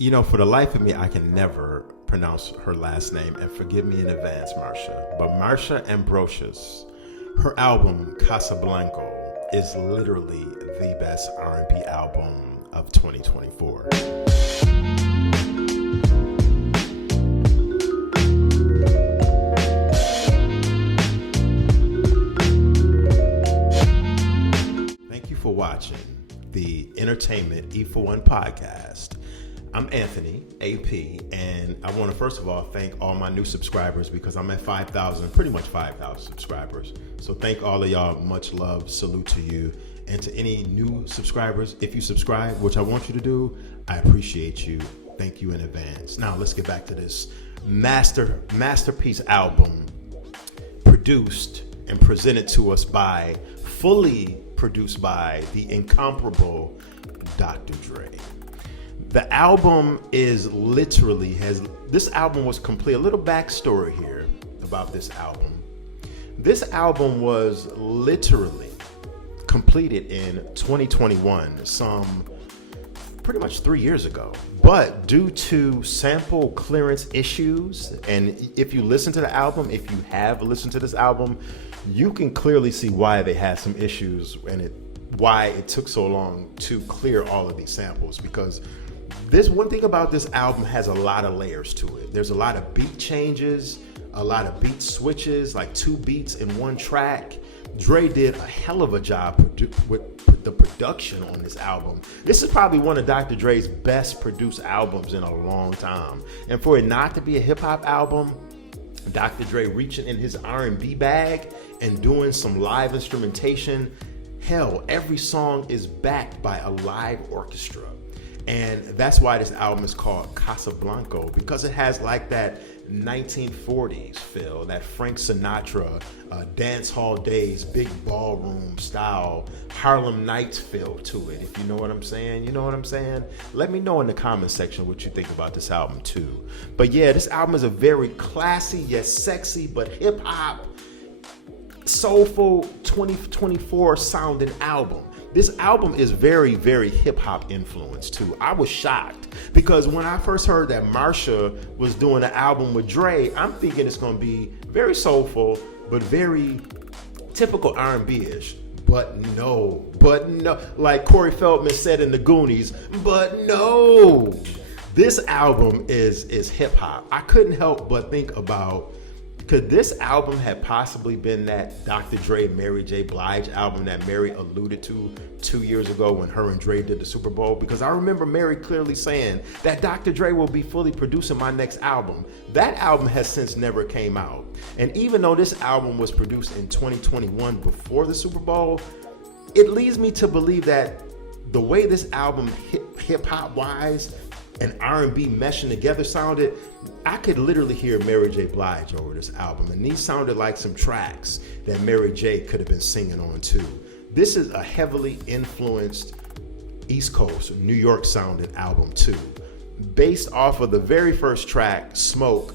You know, for the life of me, I can never pronounce her last name, and forgive me in advance, Marsha. But Marsha Ambrosius, her album Casablanco is literally the best R&B album of 2024. Thank you for watching the Entertainment E for One podcast. I'm Anthony, AP, and I want to first of all thank all my new subscribers because I'm at 5,000, pretty much 5,000 subscribers. So thank all of y'all. Much love, salute to you. And to any new subscribers, if you subscribe, which I want you to do, I appreciate you. Thank you in advance. Now let's get back to this masterpiece album produced and presented to us by, fully produced by the incomparable Dr. Dre. The album is literally this album was complete. A little backstory here about this album. This album was literally completed in 2021, some pretty much 3 years ago. But due to sample clearance issues, and if you listen to the album, if you have listened to this album, you can clearly see why they had some issues and why it took so long to clear all of these samples, because this one thing about this album has a lot of layers to it. There's a lot of beat changes, a lot of beat switches, like 2 beats in one track. Dre did a hell of a job with the production on this album. This is probably one of Dr. Dre's best produced albums in a long time. And for it not to be a hip hop album, Dr. Dre reaching in his R&B bag and doing some live instrumentation. Hell, every song is backed by a live orchestra. And that's why this album is called Casablanco, because it has like that 1940s feel, that Frank Sinatra, dance hall days, big ballroom style, Harlem Nights feel to it. If you know what I'm saying, you know what I'm saying? Let me know in the comment section what you think about this album too. But yeah, this album is a very classy yet sexy but hip hop, soulful 2024 sounding album. This album is very, very hip-hop influenced too. I was shocked because when I first heard that Marsha was doing an album with Dre, I'm thinking it's going to be very soulful, but very typical R&B-ish. But no, like Corey Feldman said in The Goonies, but no. This album is hip-hop. I couldn't help but think about, could this album have possibly been that Dr. Dre, Mary J. Blige album that Mary alluded to 2 years ago when her and Dre did the Super Bowl? Because I remember Mary clearly saying that Dr. Dre will be fully producing my next album. That album has since never came out. And even though this album was produced in 2021 before the Super Bowl, it leads me to believe that the way this album hip-hop wise and R&B meshing together sounded, I could literally hear Mary J. Blige over this album. And these sounded like some tracks that Mary J. could have been singing on too. This is a heavily influenced East Coast, New York sounding album too. Based off of the very first track, Smoke,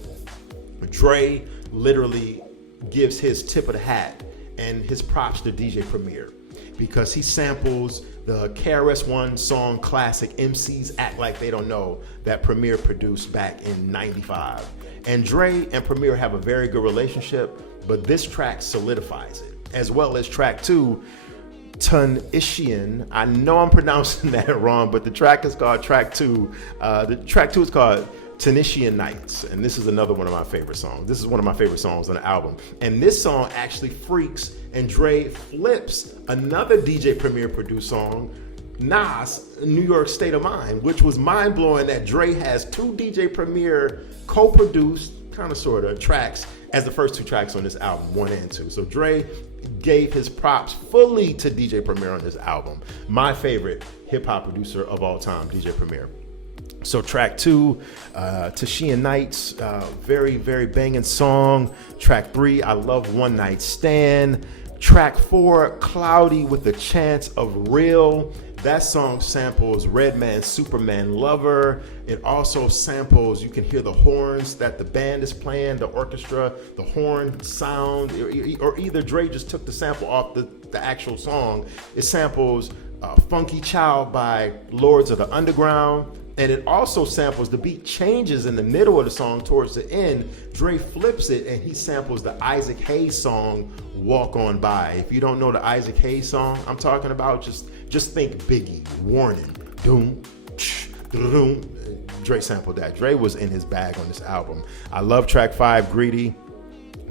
Dre literally gives his tip of the hat and his props to DJ Premier, because he samples the KRS-One song classic MCs Act Like They Don't Know that Premier produced back in '95. And Dre and Premier have a very good relationship, but this track solidifies it, as well as track 2, Tunishian. I know I'm pronouncing that wrong, but the track is called track 2. The track 2 is called Tunisian Nights, and this is another one of my favorite songs. This is one of my favorite songs on the album. And this song actually freaks, and Dre flips another DJ Premier produced song, Nas, New York State of Mind, which was mind-blowing that Dre has 2 DJ Premier co-produced, kind of sort of, tracks as the first 2 tracks on this album, 1 and 2. So Dre gave his props fully to DJ Premier on this album. My favorite hip-hop producer of all time, DJ Premier. So track 2, Tashian Nights, very, very banging song. Track 3, I Love One Night Stand. Track 4, Cloudy with a Chance of Real. That song samples Redman's Superman Lover. It also samples, you can hear the horns that the band is playing, the orchestra, the horn sound, or either Dre just took the sample off the actual song. It samples Funky Child by Lords of the Underground, And it also samples, the beat changes in the middle of the song towards the end. Dre flips it and he samples the Isaac Hayes song, Walk On By. If you don't know the Isaac Hayes song I'm talking about, just think Biggie, Warning, doom, doom. Dre sampled that. Dre was in his bag on this album. I love track 5, Greedy.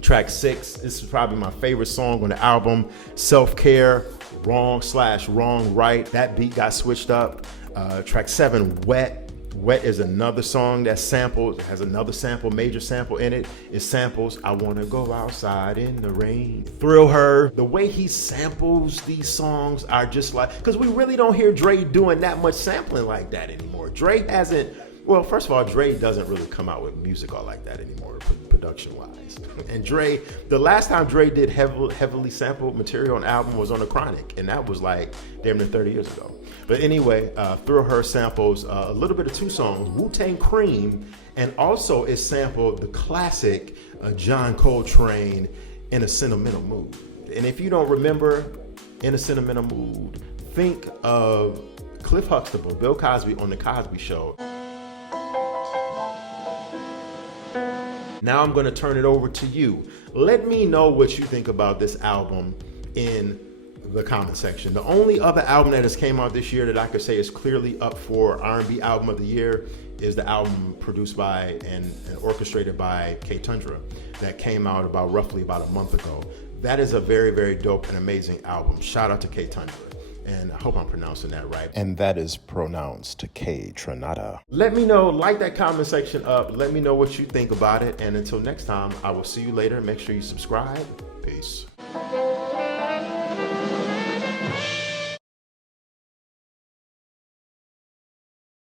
Track 6, this is probably my favorite song on the album, Self-Care, Wrong/Wrong Right. That beat got switched up. Track 7, Wet. Wet is another song that samples, it has another sample, major sample in it. It samples I Wanna Go Outside in the Rain. Thrill Her. The way he samples these songs are just like, because we really don't hear Dre doing that much sampling like that anymore. Dre hasn't, well, first of all, Dre doesn't really come out with music all like that anymore, production-wise. And Dre, the last time Dre did heavily sampled material on an album was on The Chronic, and that was like damn near 30 years ago. But anyway, Thrill Her samples a little bit of 2 songs, Wu-Tang Cream, and also it sampled the classic John Coltrane, In a Sentimental Mood. And if you don't remember In a Sentimental Mood, think of Cliff Huxtable, Bill Cosby on The Cosby Show. Now I'm going to turn it over to you. Let me know what you think about this album in the comment section. The only other album that has came out this year that I could say is clearly up for R&B Album of the Year is the album produced by and orchestrated by K Tundra that came out roughly about a month ago. That is a very, very dope and amazing album. Shout out to K Tundra. And I hope I'm pronouncing that right. And that is pronounced K Tronada. Let me know, like that comment section up. Let me know what you think about it. And until next time, I will see you later. Make sure you subscribe. Peace.